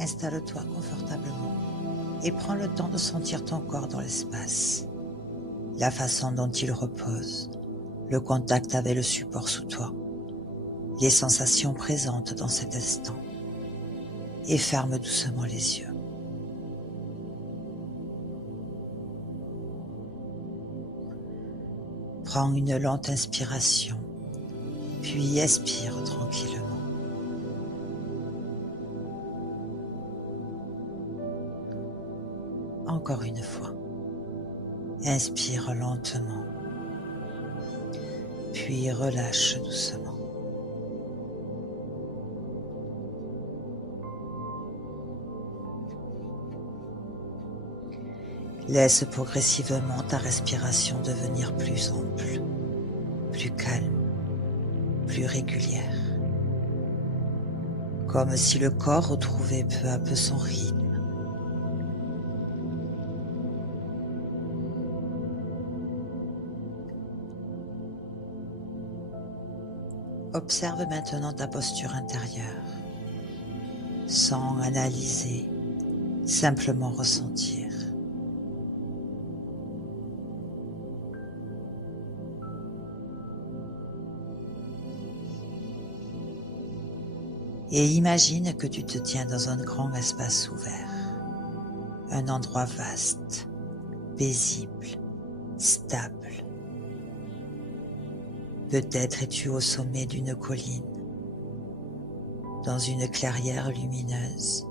Installe-toi confortablement et prends le temps de sentir ton corps dans l'espace, la façon dont il repose, le contact avec le support sous toi, les sensations présentes dans cet instant, et ferme doucement les yeux. Prends une lente inspiration, puis expire tranquillement. Encore une fois. Inspire lentement, puis relâche doucement. Laisse progressivement ta respiration devenir plus ample, plus calme, plus régulière, comme si le corps retrouvait peu à peu son rythme. Observe maintenant ta posture intérieure, sans analyser, simplement ressentir. Et imagine que tu te tiens dans un grand espace ouvert, un endroit vaste, paisible, stable. Peut-être es-tu au sommet d'une colline, dans une clairière lumineuse,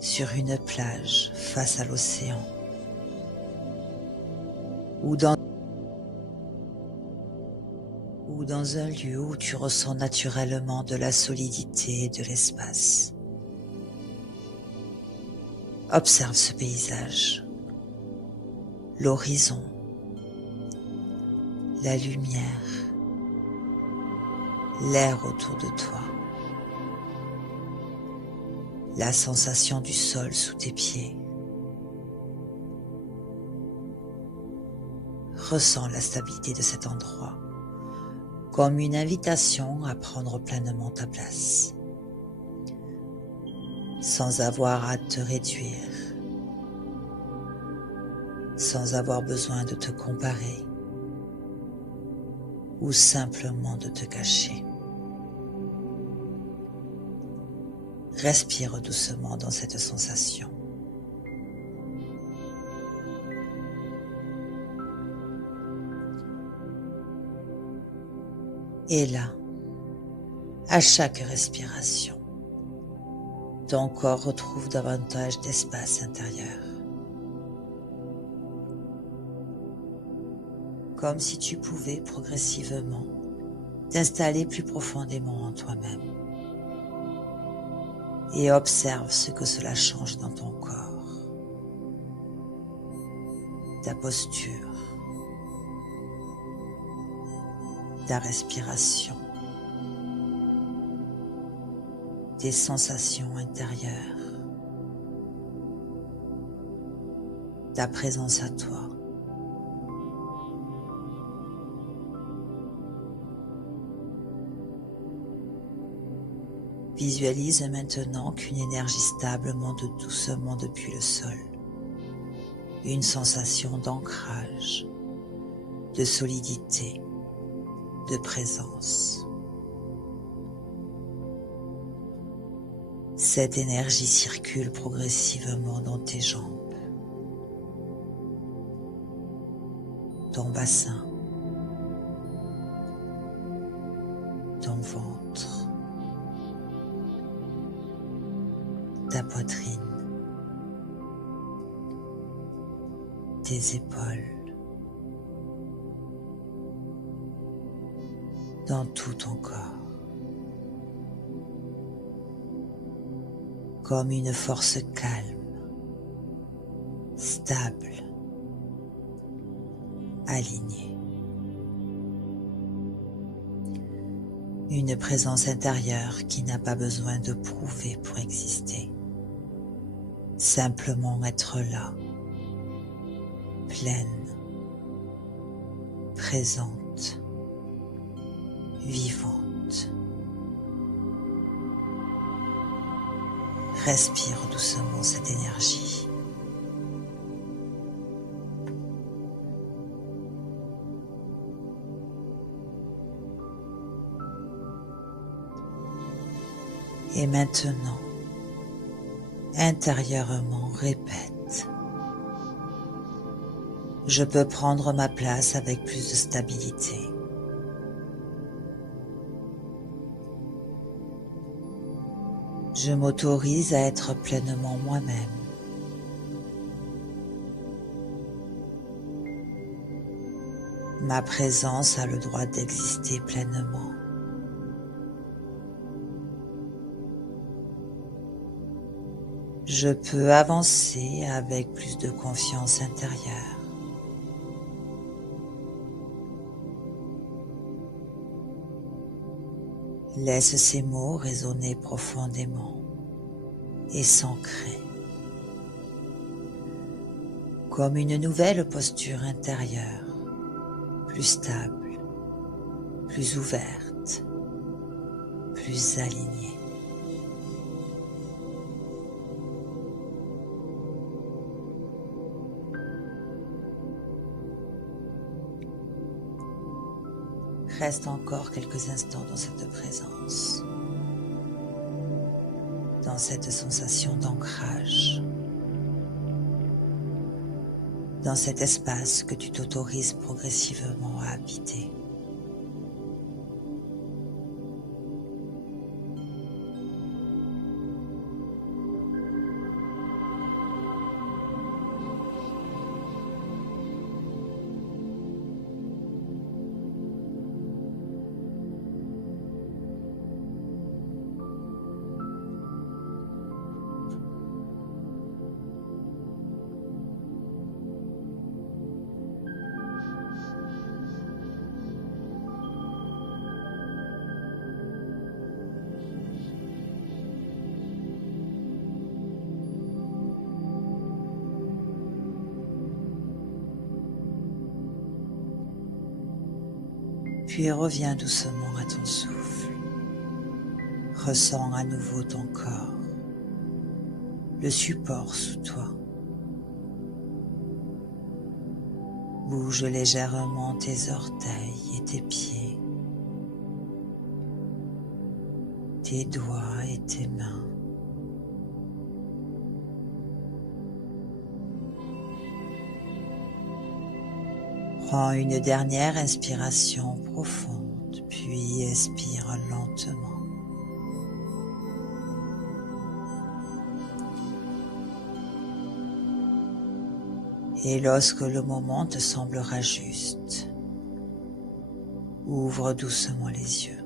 sur une plage face à l'océan, ou dans un lieu où tu ressens naturellement de la solidité et de l'espace. Observe ce paysage, l'horizon, la lumière, l'air autour de toi, la sensation du sol sous tes pieds. Ressens la stabilité de cet endroit, comme une invitation à prendre pleinement ta place, sans avoir à te réduire, sans avoir besoin de te comparer, ou simplement de te cacher. Respire doucement dans cette sensation. Et là, à chaque respiration, ton corps retrouve davantage d'espace intérieur. Comme si tu pouvais progressivement t'installer plus profondément en toi-même. Et observe ce que cela change dans ton corps, ta posture, ta respiration, tes sensations intérieures, ta présence à toi. Visualise maintenant qu'une énergie stable monte doucement depuis le sol. Une sensation d'ancrage, de solidité, de présence. Cette énergie circule progressivement dans tes jambes, ton bassin, ton ventre, ta poitrine, tes épaules, dans tout ton corps, comme une force calme, stable, alignée. Une présence intérieure qui n'a pas besoin de prouver pour exister. Simplement être là, pleine, présente, vivante. Respire doucement cette énergie. Et maintenant, intérieurement, répète. Je peux prendre ma place avec plus de stabilité. Je m'autorise à être pleinement moi-même. Ma présence a le droit d'exister pleinement. Je peux avancer avec plus de confiance intérieure. Laisse ces mots résonner profondément et s'ancrer, comme une nouvelle posture intérieure, plus stable, plus ouverte, plus alignée. Reste encore quelques instants dans cette présence, dans cette sensation d'ancrage, dans cet espace que tu t'autorises progressivement à habiter. Puis reviens doucement à ton souffle. Ressens à nouveau ton corps, le support sous toi. Bouge légèrement tes orteils et tes pieds, tes doigts et tes mains. Prends une dernière inspiration profonde, puis expire lentement. Et lorsque le moment te semblera juste, ouvre doucement les yeux.